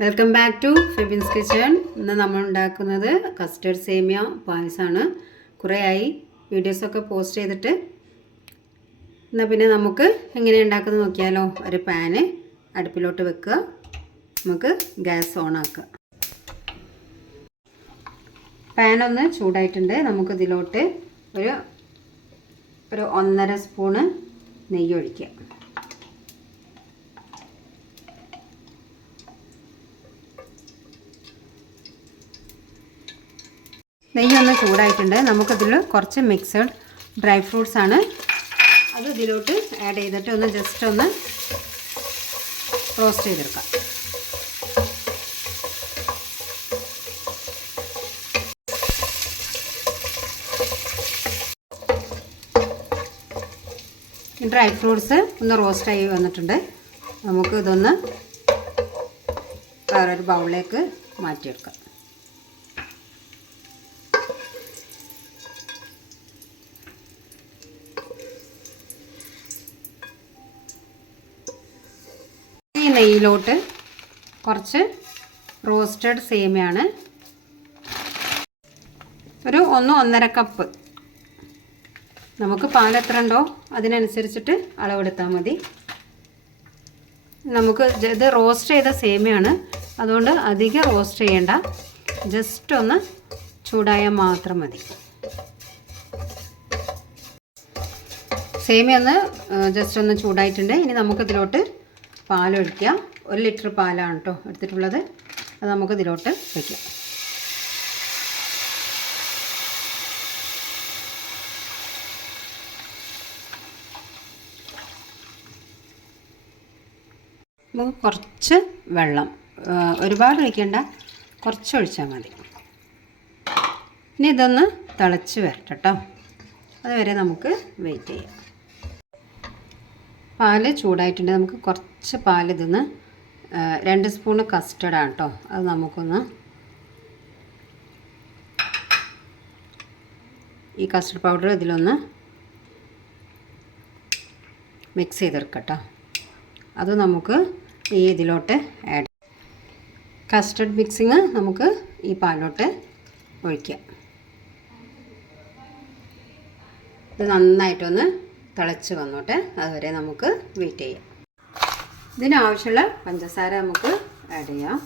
Welcome back to Febin's kitchen ഇന്ന് നമ്മൾ ഉണ്ടാക്കുന്നത് കസ്റ്റർഡ് സേമിയ പായസമാണ് കുറേ ആയി വീഡിയോസൊക്കെ പോസ്റ്റ് ചെയ്തിട്ട്. എന്നാൽ പിന്നെ നമുക്ക് എങ്ങനെ ഉണ്ടാക്കുന്നത് നോക്കിയാലോ. ഒരു പാന് അടുപ്പിലോട്ട് വെക്കുക. നമുക്ക് ഗ്യാസ് ഓൺ ആക്കുക. പാൻ ഒന്ന് ചൂടായിട്ടുണ്ട്. നമുക്ക് ഇതിലോട്ട് ഒരു ഒരു ഒന്നര സ്പൂണ് നെയ്യ് ഒഴിക്കുക. നെയ്യ് ഒന്ന് ചൂടായിട്ടുണ്ട്. നമുക്കതിൽ കുറച്ച് മിക്സഡ് ഡ്രൈ ഫ്രൂട്ട്സ് ആണ്. അത് ഇതിലോട്ട് ആഡ് ചെയ്തിട്ട് ഒന്ന് ജസ്റ്റ് ഒന്ന് റോസ്റ്റ് ചെയ്തെടുക്കാം. ഡ്രൈ ഫ്രൂട്ട്സ് ഒന്ന് റോസ്റ്റ് ആയി വന്നിട്ടുണ്ട്. നമുക്ക് ഇതൊന്ന് വേറൊരു ബൗളിലേക്ക് മാറ്റിയെടുക്കാം. നെയ്യിലോട്ട് കുറച്ച് റോസ്റ്റഡ് സേമിയാണ്. ഒരു ഒന്ന് ഒന്നര കപ്പ്. നമുക്ക് പാൽ എത്ര ഉണ്ടോ അതിനനുസരിച്ചിട്ട് അളവെടുത്താൽ മതി. നമുക്ക് ഇത് റോസ്റ്റ് ചെയ്ത സേമിയാണ്. അതുകൊണ്ട് അധികം റോസ്റ്റ് ചെയ്യേണ്ട. ജസ്റ്റ് ഒന്ന് ചൂടായാൽ മാത്രം മതി. സേമിയ ഒന്ന് ജസ്റ്റ് ഒന്ന് ചൂടായിട്ടുണ്ട്. ഇനി നമുക്കിതിലോട്ട് പാലൊഴിക്കുക ഒരു ലിറ്റർ പാലാണ് കേട്ടോ എടുത്തിട്ടുള്ളത്. അത് നമുക്ക് ഇതിലോട്ട് വയ്ക്കാം നമുക്ക് കുറച്ച് വെള്ളം ഒരുപാട് ഒഴിക്കേണ്ട. കുറച്ച് ഒഴിച്ചാൽ മതി. ഇനി ഇതൊന്ന് തിളച്ച് വരട്ടെ കേട്ടോ അതുവരെ നമുക്ക് വെയിറ്റ് ചെയ്യാം. പാൽ ചൂടായിട്ടുണ്ട്. നമുക്ക് കുറച്ച് പാൽ ഇതിന്ന് രണ്ട് സ്പൂണ് കസ്റ്റർഡാണ് കേട്ടോ അത് നമുക്കൊന്ന് ഈ കസ്റ്റർഡ് പൗഡർ ഇതിലൊന്ന് മിക്സ് ചെയ്തെടുക്കട്ടോ അത് നമുക്ക് ഈ ഇതിലോട്ട് ആഡ് കസ്റ്റർഡ് മിക്സിങ് നമുക്ക് ഈ പാലിലോട്ട് ഒഴിക്കാം. ഇത് നന്നായിട്ടൊന്ന് തിളച്ച് വന്നോട്ടെ. അതുവരെ നമുക്ക് വെയിറ്റ് ചെയ്യാം. ഇതിനാവശ്യമുള്ള പഞ്ചസാര നമുക്ക് ആഡ് ചെയ്യാം.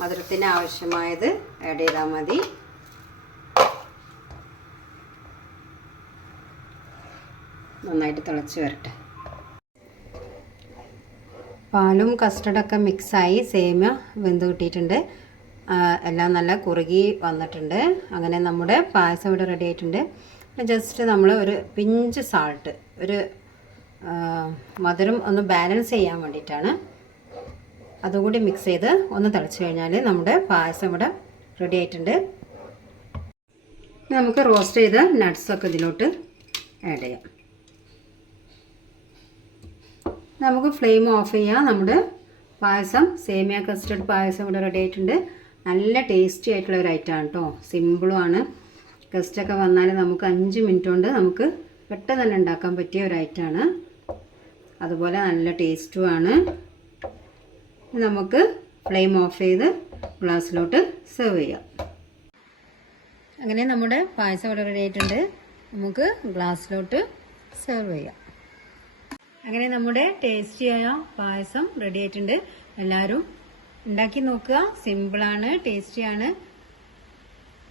മധുരത്തിന് ആവശ്യമായത് ആഡ് ചെയ്താൽ മതി. നന്നായിട്ട് തിളച്ച് വരട്ടെ. പാലും കസ്റ്റർഡൊക്കെ മിക്സായി സേമിയ വെന്ത് കിട്ടിയിട്ടുണ്ട്. എല്ലാം നല്ല കുറുകി വന്നിട്ടുണ്ട്. അങ്ങനെ നമ്മുടെ പായസം ഇവിടെ റെഡി ആയിട്ടുണ്ട്. ജസ്റ്റ് നമ്മൾ ഒരു പിഞ്ച് സാൾട്ട് ഒരു മധുരം ഒന്ന് ബാലൻസ് ചെയ്യാൻ വേണ്ടിയിട്ടാണ്. അതുകൂടി മിക്സ് ചെയ്ത് ഒന്ന് തിളച്ച് കഴിഞ്ഞാൽ നമ്മുടെ പായസം ഇവിടെ റെഡി ആയിട്ടുണ്ട്. നമുക്ക് റോസ്റ്റ് ചെയ്ത നട്ട്സൊക്കെ ഇതിലോട്ട് ആഡ് ചെയ്യാം. നമുക്ക് ഫ്ലെയിം ഓഫ് ചെയ്യാം നമ്മുടെ പായസം സേമിയ കസ്റ്റർഡ് പായസം ഇവിടെ റെഡി ആയിട്ടുണ്ട്. നല്ല ടേസ്റ്റി ആയിട്ടുള്ള ഒരു ഐറ്റമാണ് കേട്ടോ സിമ്പിളുമാണ് ഗസ്റ്റൊക്കെ വന്നാൽ നമുക്ക് അഞ്ച് മിനിറ്റ് കൊണ്ട് നമുക്ക് പെട്ടെന്ന് തന്നെ ഉണ്ടാക്കാൻ പറ്റിയ ഒരു ഐറ്റമാണ് അതുപോലെ നല്ല ടേസ്റ്റുമാണ് നമുക്ക് ഫ്ലെയിം ഓഫ് ചെയ്ത് ഗ്ലാസ്സിലോട്ട് സെർവ് ചെയ്യാം. അങ്ങനെ നമ്മുടെ പായസം ഇവിടെ റെഡി ആയിട്ടുണ്ട്. നമുക്ക് ഗ്ലാസ്സിലോട്ട് സെർവ് ചെയ്യാം. അങ്ങനെ നമ്മുടെ ടേസ്റ്റിയായ പായസം റെഡി ആയിട്ടുണ്ട്. എല്ലാവരും ഉണ്ടാക്കി നോക്കുക. സിമ്പിളാണ് ടേസ്റ്റിയാണ്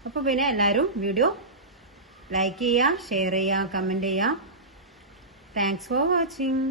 അപ്പോൾ പിന്നെ എല്ലാവരും വീഡിയോ ലൈക്ക് ചെയ്യുക ഷെയർ ചെയ്യുക കമന്റ് ചെയ്യുക താങ്ക്സ് ഫോർ വാച്ചിങ്